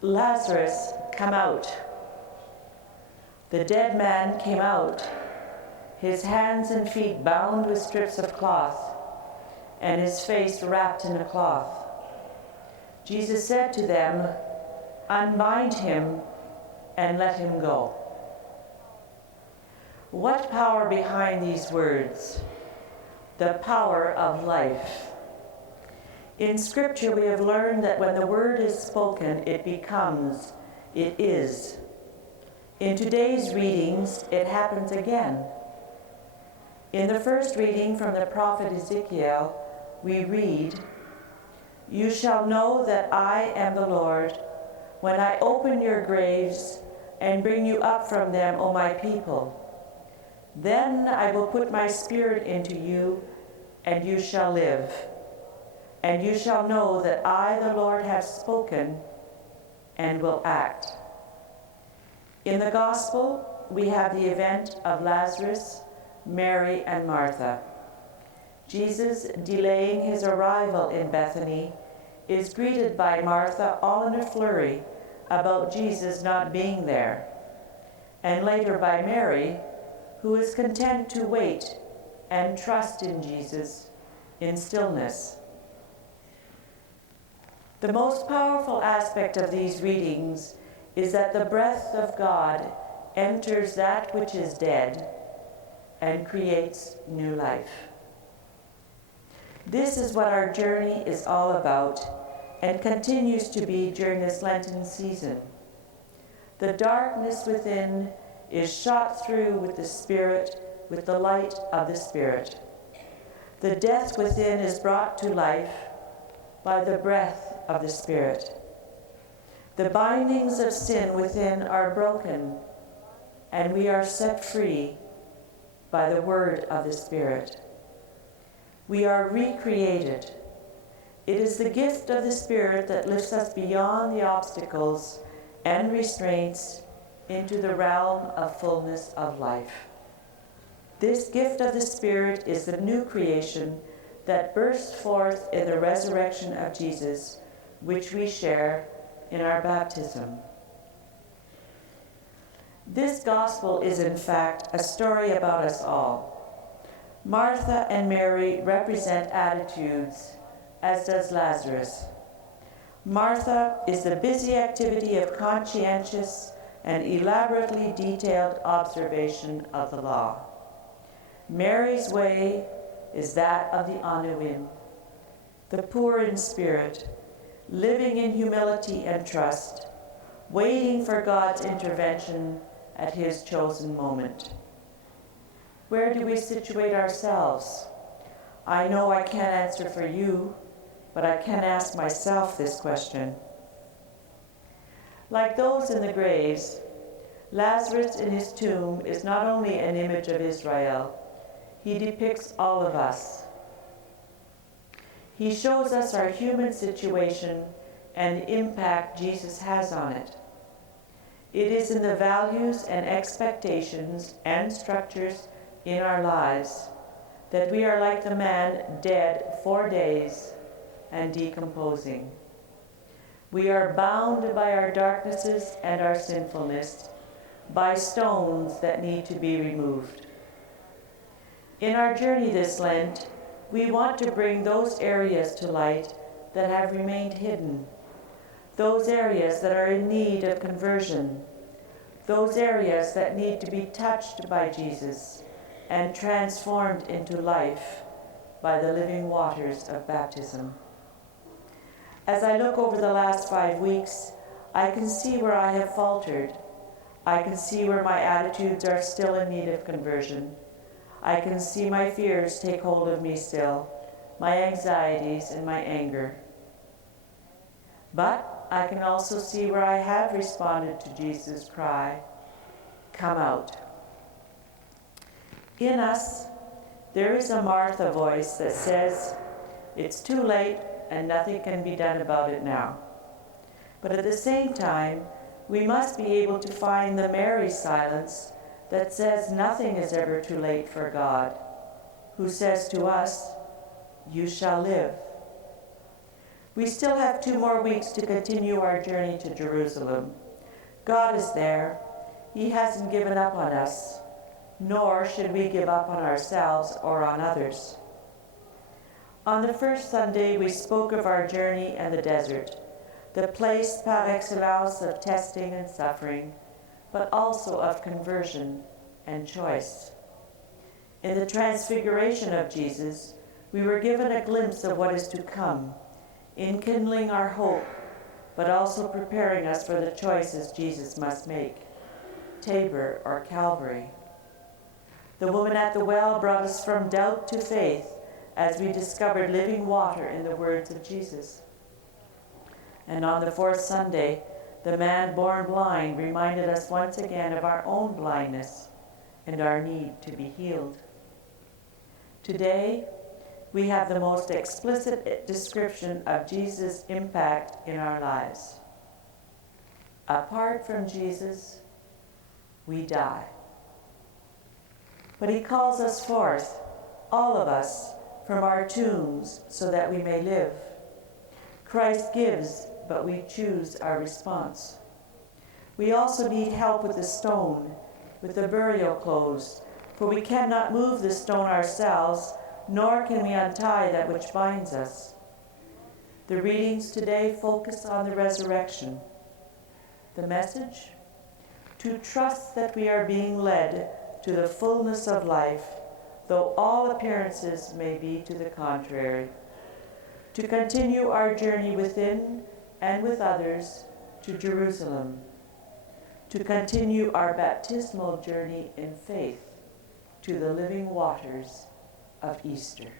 Lazarus, come out. The dead man came out, his hands and feet bound with strips of cloth, and his face wrapped in a cloth. Jesus said to them, "Unbind him and let him go." What power behind these words? The power of life. In Scripture, we have learned that when the word is spoken, it becomes, it is. In today's readings, it happens again. In the first reading from the prophet Ezekiel, we read, "You shall know that I am the Lord, when I open your graves and bring you up from them, O my people. Then I will put my spirit into you, and you shall live. And you shall know that I, the Lord, have spoken and will act." In the Gospel, we have the event of Lazarus, Mary, and Martha. Jesus, delaying his arrival in Bethany, is greeted by Martha all in a flurry about Jesus not being there, and later by Mary, who is content to wait and trust in Jesus in stillness. The most powerful aspect of these readings is that the breath of God enters that which is dead and creates new life. This is what our journey is all about and continues to be during this Lenten season. The darkness within is shot through with the Spirit, with the light of the Spirit. The death within is brought to life by the breath of the Spirit. The bindings of sin within are broken, and we are set free by the word of the Spirit. We are recreated. It is the gift of the Spirit that lifts us beyond the obstacles and restraints into the realm of fullness of life. This gift of the Spirit is the new creation that bursts forth in the resurrection of Jesus, which we share in our baptism. This gospel is, in fact, a story about us all. Martha and Mary represent attitudes, as does Lazarus. Martha is the busy activity of conscientious and elaborately detailed observation of the law. Mary's way is that of the Anawim, the poor in spirit, living in humility and trust, waiting for God's intervention at his chosen moment. Where do we situate ourselves? I know I can't answer for you, but I can ask myself this question. Like those in the graves, Lazarus in his tomb is not only an image of Israel, he depicts all of us. He shows us our human situation and the impact Jesus has on it. It is in the values and expectations and structures in our lives that we are like the man dead 4 days and decomposing. We are bound by our darknesses and our sinfulness, by stones that need to be removed. In our journey this Lent, we want to bring those areas to light that have remained hidden, those areas that are in need of conversion, those areas that need to be touched by Jesus and transformed into life by the living waters of baptism. As I look over the last 5 weeks, I can see where I have faltered. I can see where my attitudes are still in need of conversion. I can see my fears take hold of me still, my anxieties and my anger. But I can also see where I have responded to Jesus' cry, "Come out." In us, there is a Martha voice that says, "It's too late and nothing can be done about it now." But at the same time, we must be able to find the Mary silence that says nothing is ever too late for God, who says to us, "You shall live." We still have 2 more weeks to continue our journey to Jerusalem. God is there. He hasn't given up on us, nor should we give up on ourselves or on others. On the first Sunday, we spoke of our journey and the desert, the place par excellence of testing and suffering, but also of conversion and choice. In the transfiguration of Jesus, we were given a glimpse of what is to come, enkindling our hope, but also preparing us for the choices Jesus must make, Tabor or Calvary. The woman at the well brought us from doubt to faith as we discovered living water in the words of Jesus. And on the fourth Sunday, the man born blind reminded us once again of our own blindness and our need to be healed. Today, we have the most explicit description of Jesus' impact in our lives. Apart from Jesus, we die. But he calls us forth, all of us, from our tombs so that we may live. Christ gives, but we choose our response. We also need help with the stone, with the burial clothes, for we cannot move the stone ourselves, nor can we untie that which binds us. The readings today focus on the resurrection. The message? To trust that we are being led to the fullness of life, though all appearances may be to the contrary. To continue our journey within and with others to Jerusalem. To continue our baptismal journey in faith to the living waters of Easter.